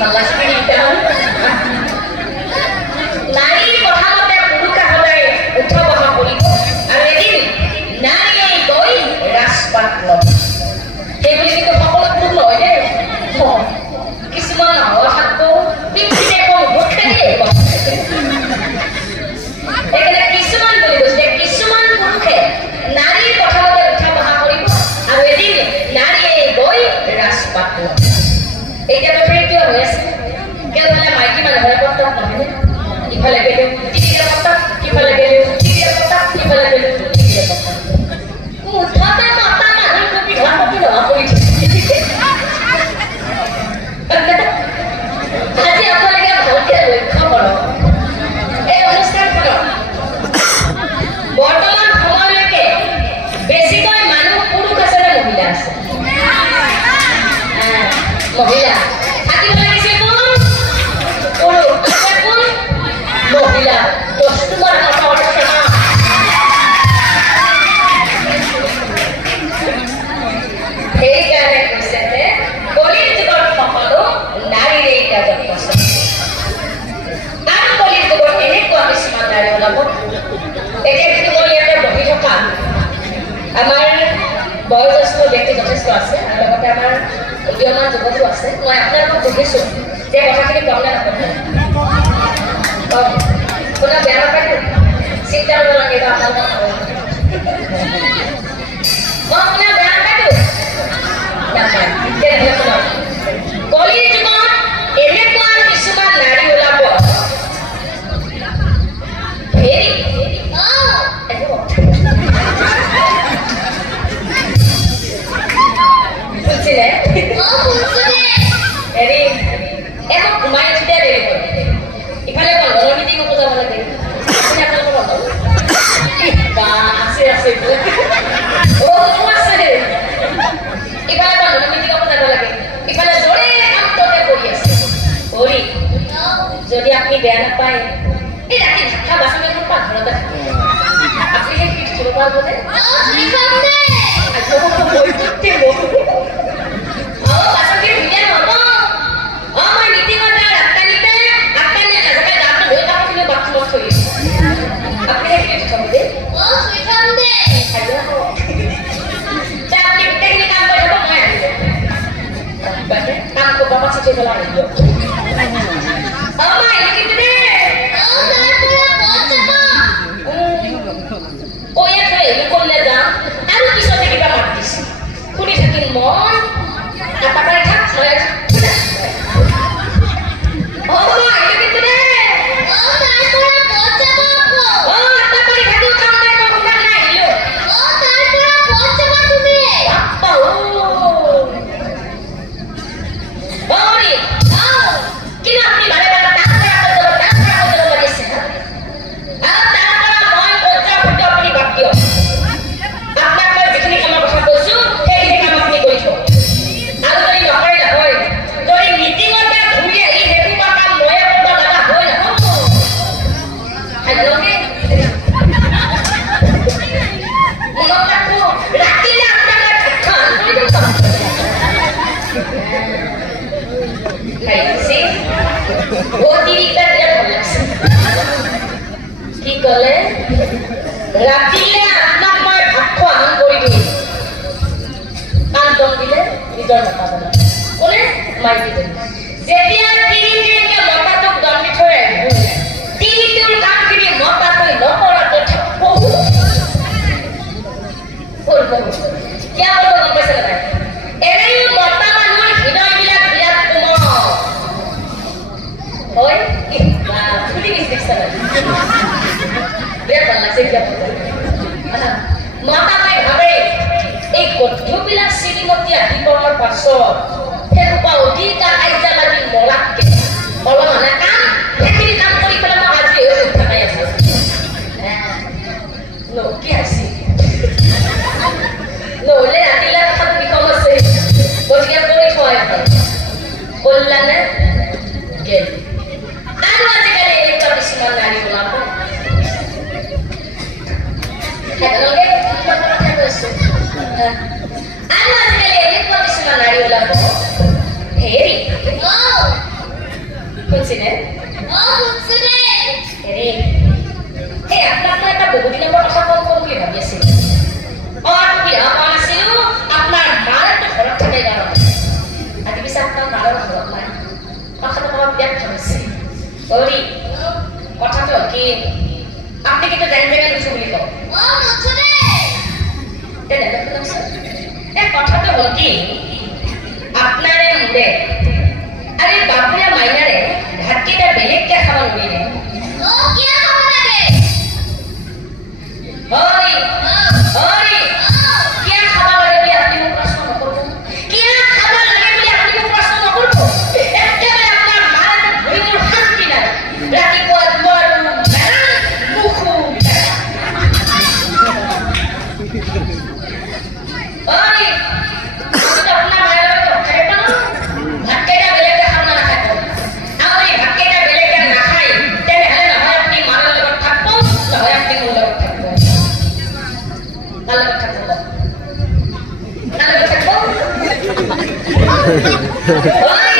ভাল লাগিছে নাৰীৰ কথা মতে পুৰুষে সদায় উঠা বহা কৰিব আৰু এদিন নাৰীয়ে গৈ ৰাজপাট ল'ব সেইবুলি কিন্তু সকলো পুৰুষ নহয় দেই কিছুমান অহাটো পিঠিতে কম ভোটে এখানে কিছুমান বুলি কৈছে কিছুমান পুৰুষে নাৰীৰ কথা মতে উঠা বহা কৰিব আৰু এদিন নাৰীয়ে গৈ ৰাজপাট ল'ব এতিয়া সেইটো হৈ আছে কেৱল মাইকী মানুহৰ কথা নহয় ইফালে গেলেও টিভিৰ কথা সিফালে গেলেও টিভিৰ কথা সিফালে গেলেও টিভিৰ কথা মুঠতে মতা মানুহ টুপি ধৰা টুপি ধৰা পৰি আজি আপোনালোকে ভালকে লক্ষ্য কৰক এই অনুষ্ঠানখনত বৰ্তমান সময়লৈকে বেছিকৈ মানুহ পুৰুষ আছে নে মহিলা আছে মহিলা থাকিব লাগিছে কোন পুৰুষ আছে কোন মহিলা তোমাৰ কথা আছে না সেইকাৰণে কৈছে যে কলিৰ যুগত সকলো নাৰীৰে কাজত আছে আৰু কলিৰ যুগত এনেকুৱা কিছুমান নাৰী ওলাব এতিয়া কিন্তু মই ইয়াতে বহি থকা আমাৰ বয়োজ্যেষ্ঠ ব্যক্তি যথেষ্ট আছে আৰু লগতে আমাৰ উদীয়মান যুৱকো আছে মই আপোনালোকক দেখিছোঁ যে কথাখিনি কম নে নকম কোনো বেয়া নাপায় চিন্তা কৰিব লাগে বা আপোনালোকক মই আপোনাৰ বেয়া নাপায়তো নাপায় তেনেহ'লে শুনক কলিৰ যুগত এনেকুৱা কিছুমান নাৰী ওলাব হেৰি শুনছিলে হেৰি একো ঘুমাই উঠিতে দেৰি কৰে ইফালে বন্ধনৰ মিটিঙতো যাব লাগে আপুনি আপোনালোকৰ বন্ধন বা আছে আছে আছে ইফালে বন্ধনৰ মিটিঙতো যাব লাগে ইফালে জোৰে কামটোতে কৰি আছে কৰি যদি আপুনি বেয়া নাপায় এই ৰাতি ভাত খোৱা বাচন এখন পাকঘৰতে থাকে আপুনি সেই কি থিব পাৰিব যে কি কলে ৰাতিলে আপোনাক মই ভাত খোৱা আহৰণ কৰি দিম কাম দিলে নিজৰ মতা বনাই কোনে মাইকী যেতিয়া তিনিদিনকে মতাটোক দণ্ডি থৈ আহিব তিনিটোৰ কামখিনি মতাটোই নকৰাকৈ কিয় কৰিব গম পাইছে নাই এনেই মতা মানুহৰ হৃদয়বিলাক বিৰাট কোমল হয় ফুলি গৈছে বিৰাট ভাল লাগছে মতাই ভাবে এই গধুবিলাক শ্ৰীমতী আদিকৰণৰ পাছত সেইসোপা অধিকাৰ কাজিয়া লাগি মৰাতকে অলপমান কাম সেইখিনি কাম কৰি পেলাই মই আজি হৈ উঠাই আছো কি আছে নহ'লে ৰাতিলে কথাটো বিষম আছে গতিকে কৰি থোৱাই ভাল কল্যাণে গেল আৰু আজিকালি এনেকুৱা কিছুমান নাৰী ওলাব আৰু আজিকালি এনেকুৱা কিছুমান নাৰী ওলাব হেৰি শুনছিলে হেৰি এই আপোনাক মই এটা বহু দিনৰ পৰা কথা কম বুলি ভাবি আছিলো সুবিধা পোৱা নাছিলো আপোনাৰ মাৰ এটা ঘৰত থাকে কাৰণে আজি পিছে আপোনাৰ মাৰৰ ঘৰত নাই কথাটো ক'ব বিৰাট ভাল হৈছে গৌৰী কথাটো কি আপনি কিন্তু জানি জানি নুঠো বুলি কওঁ এই কথাটো হ'ল কি আপনাৰে মোৰে আৰু এই বাপুৰে মাইনাৰে ভাতকেইটা বেলেগকে খাব নোৱাৰিলে হৰি হৰি কিয় খাব লাগে বুলি আপুনি মোক প্ৰশ্ন নকৰিব কিয় খাব লাগে বুলি আপুনি মোক প্ৰশ্ন নকৰিব একেবাৰে আপোনাৰ মাৰ ভৰিবোৰ শান্তি নাই ৰাতিপুৱা দুৱাৰো মুখো হৰি আপোনাৰ মাৰ লগত খাই পালো ভাতকেইটা বেলেগকে খাব নাখাব আৰু এই ভাতকেইটা বেলেগকে নাখায় তেনেহ'লে নহয় আপুনি মাৰ লগত থাকিব নহয় আপুনি মোৰ লগত থাকিব Kalau ketemu, oi,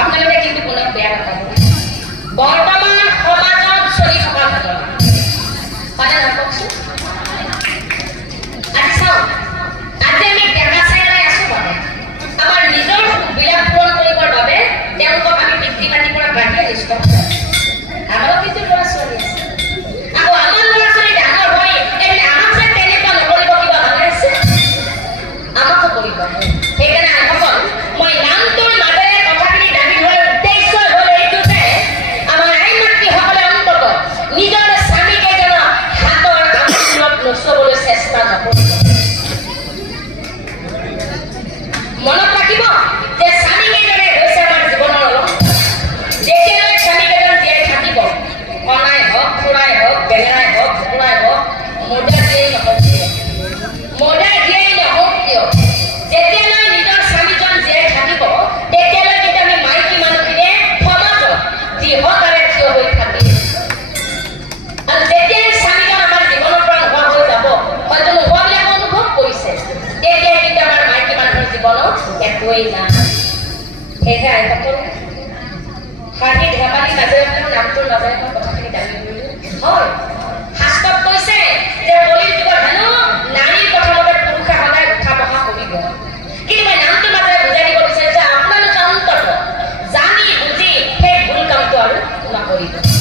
আপোনালোকে কিন্তু কোনো বেয়া নাপাব বৰ্তমান সমাজত চলি থকা ঘটনা মানে নকওকচোন আজি চাওক আজি আমি ডেকা চাই আছো মানে আমাৰ নিজৰ সুবিধা পূৰণ কৰিবৰ বাবে তেওঁলোকক আমি পিতৃ মাতৃৰ পৰা বাঢ়ি আহিছো আমাৰো কিন্তু ল'ৰা ছোৱালী আছে আকৌ আমাৰ ল'ৰা ছোৱালী ডাঙৰ হৈ এনে আমাক যে তেনেকুৱা নকৰিব কিবা ভালে আছে আমাকো কৰিব সেইকাৰণে আইসকল মই নামটোৰ মাজেৰে কথাখিনি দাবী হোৱাৰ উদ্দেশ্য হ'ল এইটো যে আমাৰ আই মাতৃসকলে অন্তত নিজৰ স্বামীকেইজনৰ হাতৰ আঙুলিত নচুবলৈ চেষ্টা নকৰিব মনত ৰাখিব যে স্বামীকেইজনে হৈছে আমাৰ জীৱনৰ অলংকাৰ যেতিয়ালৈ স্বামীকেইজন জীয়াই থাকিব কণাই হওক খুৰাই হওক বেঙেনাই হওক ভুকুৰাই হওক মোজা দিয়েই নহওক কিয় মোজা দিয়েই নহওক কিয় যেতিয়ালৈ নিজৰ স্বামীজন জীয়াই থাকিব তেতিয়ালৈ কিন্তু আমি মাইকী মানুহখিনিয়ে সমাজত দৃঢ়তাৰে থিয় হৈ থাকিম আৰু যেতিয়াই স্বামীজন আমাৰ জীৱনৰ পৰা নোহোৱা হৈ যাব হয়তো নোহোৱাবিলাকে অনুভৱ কৰিছে তেতিয়াই কিন্তু আমাৰ মাইকী মানুহৰ জীৱনত একোৱেই নাই সেয়েহে আইসকল হাঁহি ধেমালি মাজেৰে নামটোৰ মাজেৰে মই কথাখিনি দাবী কৰিলোঁ হয় শাস্ত্ৰত কৈছে যে কলিৰ যুগত হেনো নাৰীৰ কথা লগত পুৰুষে সদায় উঠা বহা কৰিব কিন্তু মই নামটোৰ মাজেৰে বুজাই দিব বিচাৰিছোঁ যে আপোনালোকে অন্তত জানি বুজি সেই ভুল কামটো আৰু নকৰিব